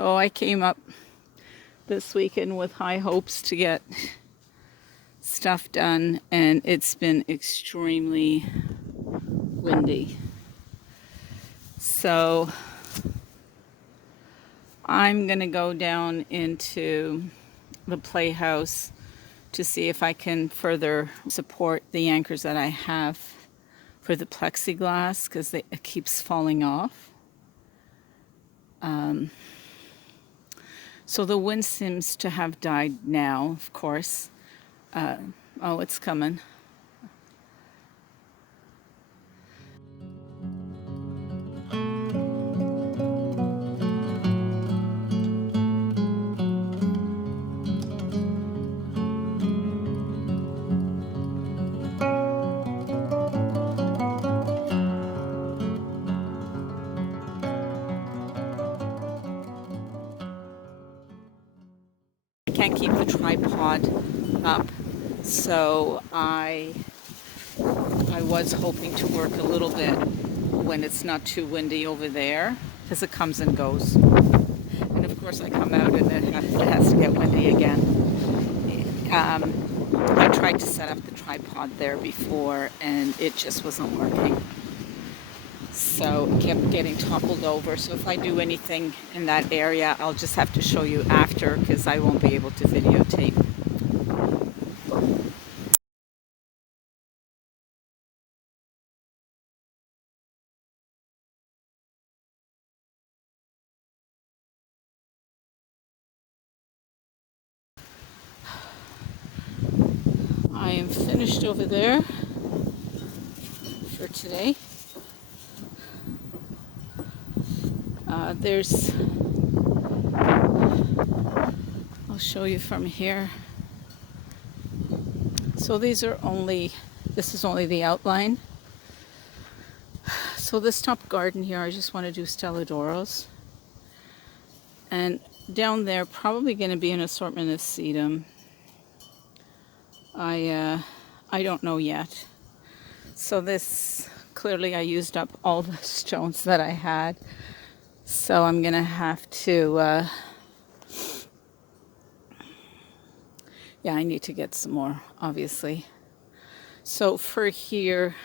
So I came up this weekend with high hopes to get stuff done, and it's been extremely windy. So I'm gonna go down into the Playhouse to see if I can further support the anchors that I have for the plexiglass, because it keeps falling off. So the wind seems to have died now, of course. Oh, it's coming. I can't keep the tripod up, so I was hoping to work a little bit when it's not too windy over there, because it comes and goes. And of course I come out and it has to get windy again. I tried to set up the tripod there before and it just wasn't working. So it kept getting toppled over. So if I do anything in that area, I'll just have to show you after, because I won't be able to videotape. I am finished over there for today. I'll show you from here. So this is only the outline. So this top garden here, I just want to do Stelladoros. And down there, probably going to be an assortment of sedum. I don't know yet. So this, clearly I used up all the stones that I had. So I'm going to have to, yeah, I need to get some more, obviously. So for here,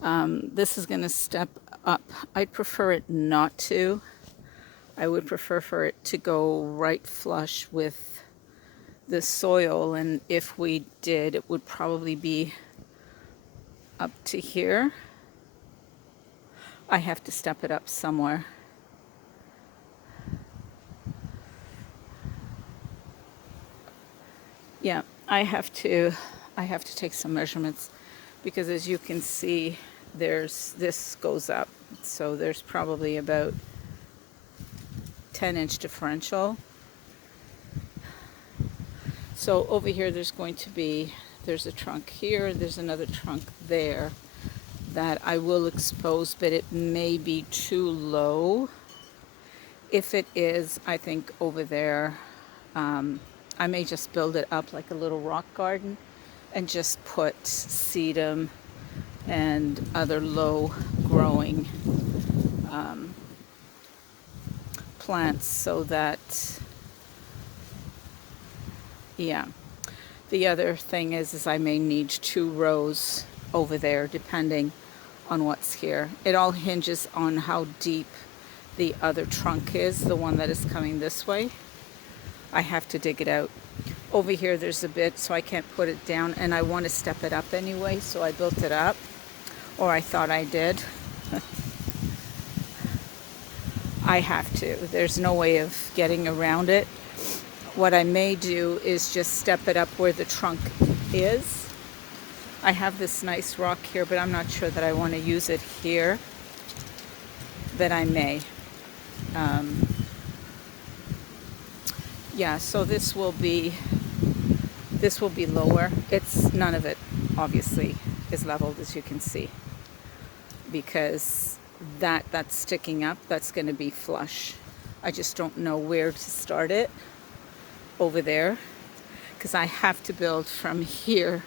this is going to step up. I'd prefer it not to. I would prefer for it to go right flush with the soil, and if we did, it would probably be up to here. I have to step it up somewhere. Yeah, I have to take some measurements, because as you can see, this goes up. So there's probably about 10-inch differential. So over here there's a trunk here, there's another trunk there that I will expose, but it may be too low. If it is, I think over there, I may just build it up like a little rock garden and just put sedum and other low growing plants, so that, yeah. The other thing is I may need 2 rows over there, depending on what's here. It all hinges on how deep the other trunk is, the one that is coming this way. I have to dig it out. Over here there's a bit, so I can't put it down, and I want to step it up anyway, so I built it up, or I thought I did. I have to. There's no way of getting around it. What I may do is just step it up where the trunk is. I have this nice rock here, but I'm not sure that I want to use it here. But I may. Yeah, so this will be lower. None of it obviously is leveled, as you can see, because that's sticking up, that's going to be flush. I just don't know where to start it over there, because I have to build from here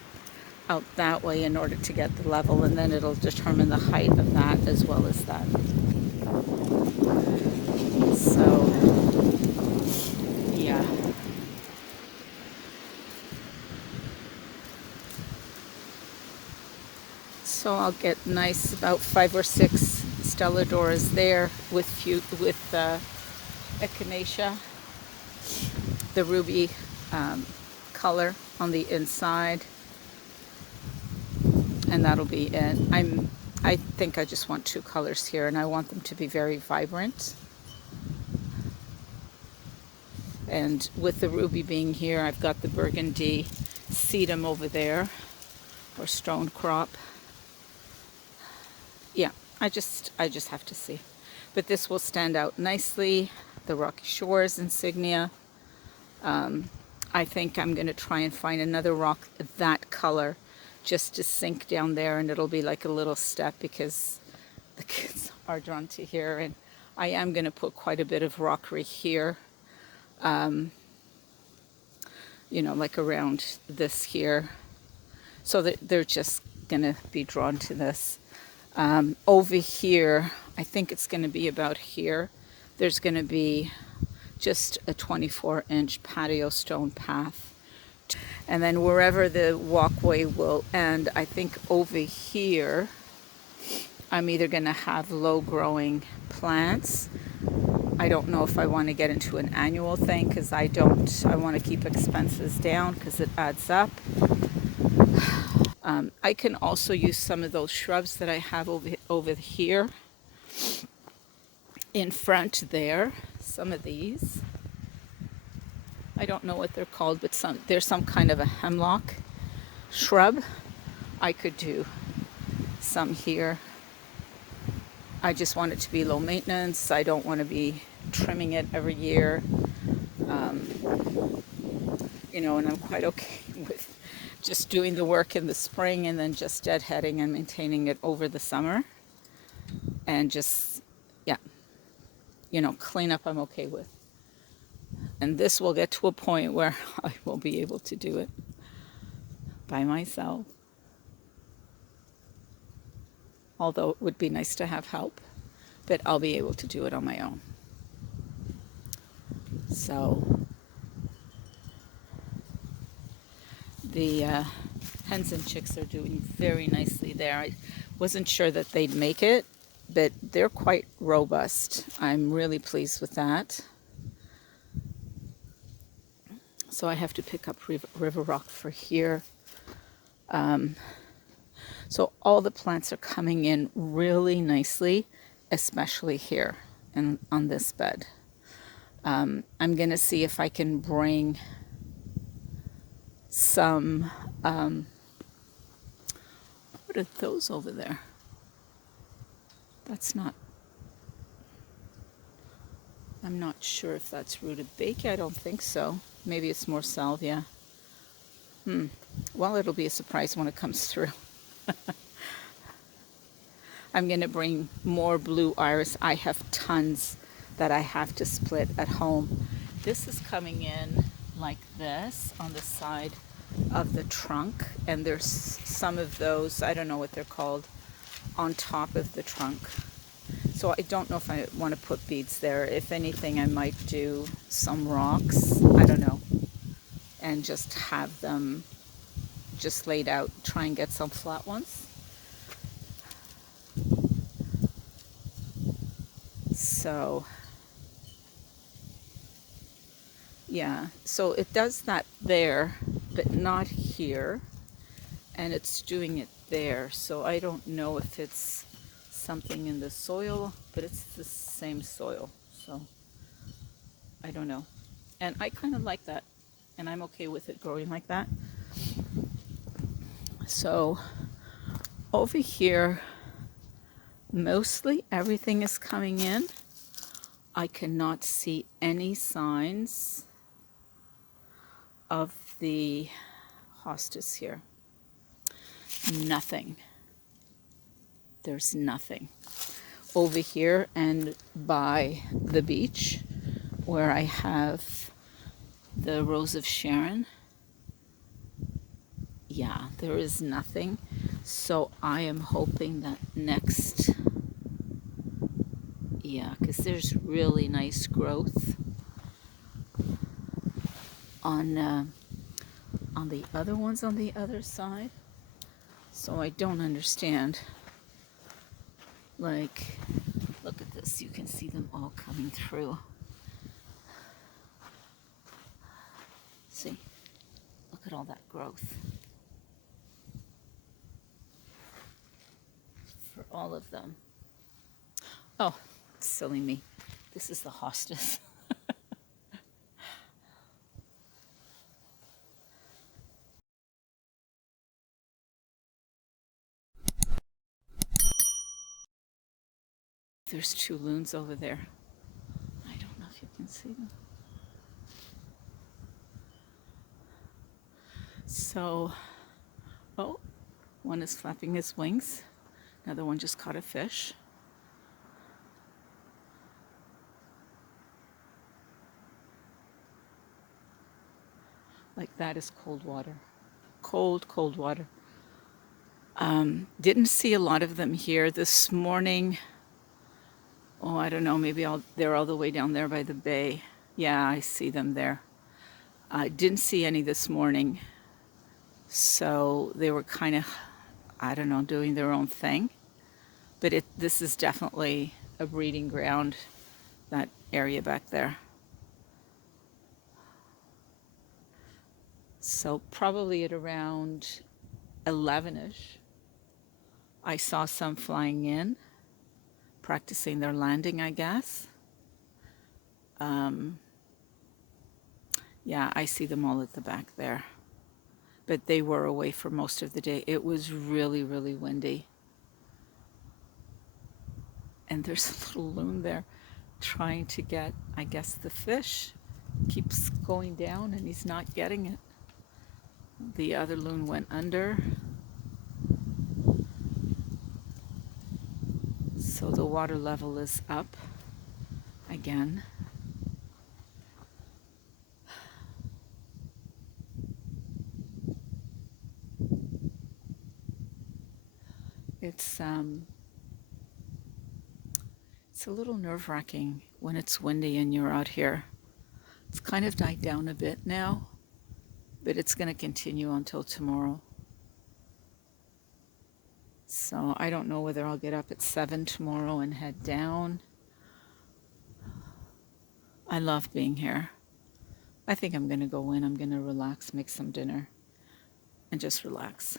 out that way in order to get the level, and then it'll determine the height of that as well as that. So So I'll get nice about 5 or 6 stelladoras there with echinacea, the ruby color on the inside, and that'll be it. I think I just want 2 colors here, and I want them to be very vibrant. And with the ruby being here, I've got the burgundy sedum over there, or stone crop. Yeah, I just have to see. But this will stand out nicely. The Rocky Shores insignia. I think I'm going to try and find another rock that color just to sink down there, and it'll be like a little step because the kids are drawn to here. And I am going to put quite a bit of rockery here, you know, like around this here, so that they're just going to be drawn to this. Over here, I think it's going to be about here. There's going to be just a 24-inch patio stone path. And then wherever the walkway will end, I think over here, I'm either going to have low-growing plants. I don't know if I want to get into an annual thing, because I want to keep expenses down because it adds up. I can also use some of those shrubs that I have over here in front there. Some of these, I don't know what they're called, but there's some kind of a hemlock shrub. I could do some here. I just want it to be low maintenance. I don't want to be trimming it every year. You know, and I'm quite okay with just doing the work in the spring and then just deadheading and maintaining it over the summer. And just, yeah, you know, cleanup I'm okay with. And this will get to a point where I will be able to do it by myself. Although it would be nice to have help, but I'll be able to do it on my own. So the hens and chicks are doing very nicely there. I wasn't sure that they'd make it, but they're quite robust. I'm really pleased with that. So I have to pick up river rock for here. So all the plants are coming in really nicely, especially here and on this bed. I'm going to see if I can bring some, what are those over there? That's not, I'm not sure if that's rutabaga. I don't think so. Maybe it's more salvia. Well, it'll be a surprise when it comes through. I'm going to bring more blue iris. I have tons that I have to split at home. This is coming in like this on the side of the trunk, and there's some of those, I don't know what they're called, on top of the trunk. So I don't know if I want to put beads there. If anything, I might do some rocks, I don't know, and just have them just laid out, try and get some flat ones. So yeah, so it does that there, but not here, and it's doing it there. So I don't know if it's something in the soil, but it's the same soil, so I don't know. And I kind of like that, and I'm okay with it growing like that. So over here, mostly everything is coming in. I cannot see any signs of the hostas here. Nothing. There's nothing. Over here and by the beach, where I have the Rose of Sharon, yeah, there is nothing. So I am hoping that next, yeah, because there's really nice growth on the other ones on the other side. So I don't understand. Like, look at this. You can see them all coming through. See? Look at all that growth. For all of them. Oh, silly me. This is the hostas. There's two loons over there. I don't know if you can see them. So, oh, one is flapping his wings. Another one just caught a fish. Like that is cold water. Cold, cold water. Didn't see a lot of them here this morning. Oh, I don't know, maybe they're all the way down there by the bay. Yeah, I see them there. I didn't see any this morning. So they were kind of, I don't know, doing their own thing. But this is definitely a breeding ground, that area back there. So probably at around 11ish, I saw some flying in, practicing their landing, I guess. Yeah, I see them all at the back there. But they were away for most of the day. It was really, really windy. And there's a little loon there trying to get, I guess, the fish. Keeps going down and he's not getting it. The other loon went under. So the water level is up again. It's a little nerve-wracking when it's windy and you're out here. It's kind of died down a bit now, but it's going to continue until tomorrow. So I don't know whether I'll get up at 7 tomorrow and head down. I love being here. I think I'm going to go in. I'm going to relax, make some dinner, and just relax.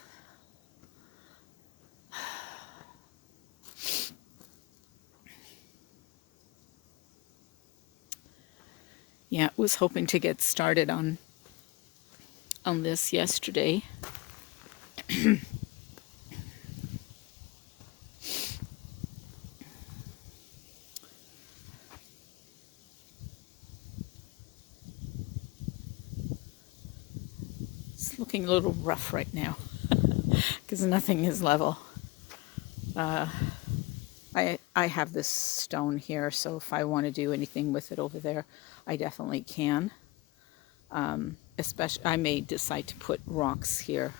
Yeah, was hoping to get started on this yesterday. It's looking a little rough right now because nothing is level. I have this stone here, so if I want to do anything with it over there, I definitely can. Especially, I may decide to put rocks here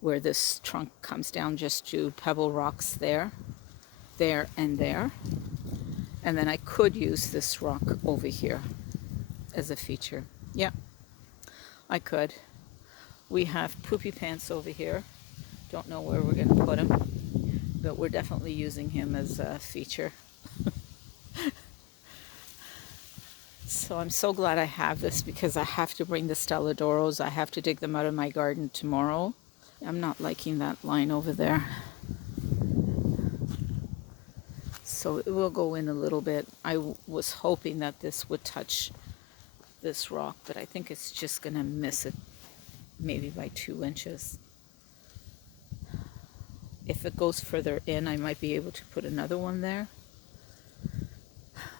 where this trunk comes down, just do pebble rocks there, and there. And then I could use this rock over here as a feature. Yeah, I could. We have poopy pants over here. Don't know where we're going to put him, but we're definitely using him as a feature. So I'm so glad I have this because I have to bring the Stelladoros. I have to dig them out of my garden tomorrow. I'm not liking that line over there. So it will go in a little bit. I was hoping that this would touch this rock, but I think it's just going to miss it maybe by 2 inches. If it goes further in, I might be able to put another one there.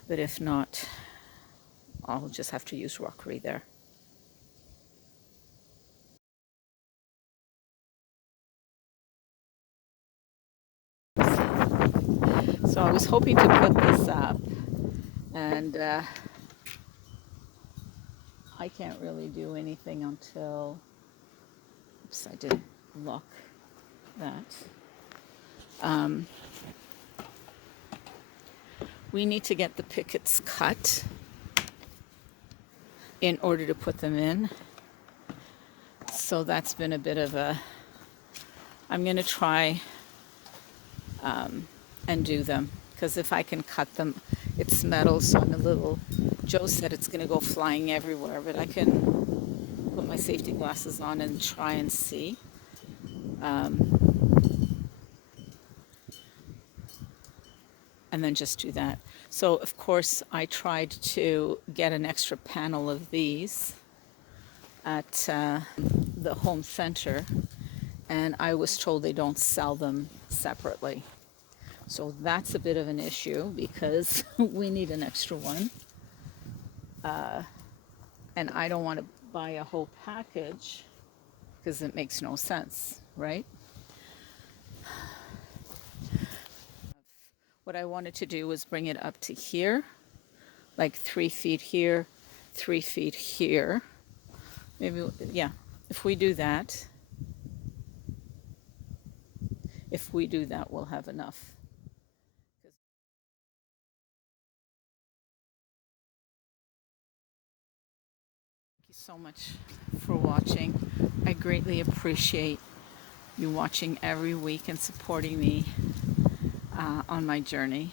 But if not, I'll just have to use rockery there. So I was hoping to put this up, and I can't really do anything until, oops, I did lock that. We need to get the pickets cut in order to put them in. So that's been a bit of a I'm going to try and do them, because if I can cut them, it's metal, so I'm a little, Joe said it's going to go flying everywhere, but I can put my safety glasses on and try and see. And then just do that. So of course I tried to get an extra panel of these at the home center, and I was told they don't sell them separately. So that's a bit of an issue, because we need an extra one. And I don't want to buy a whole package, because it makes no sense, right? What I wanted to do was bring it up to here, like 3 feet here, 3 feet here. Maybe, yeah, if we do that, we'll have enough. Thank you so much for watching. I greatly appreciate you watching every week and supporting me on my journey.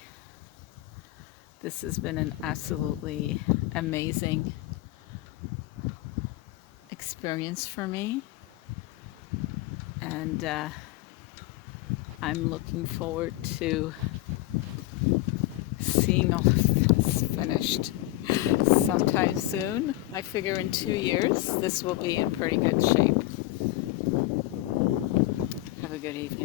This has been an absolutely amazing experience for me, and I'm looking forward to seeing all of this finished sometime soon. I figure in 2 years this will be in pretty good shape. Have a good evening.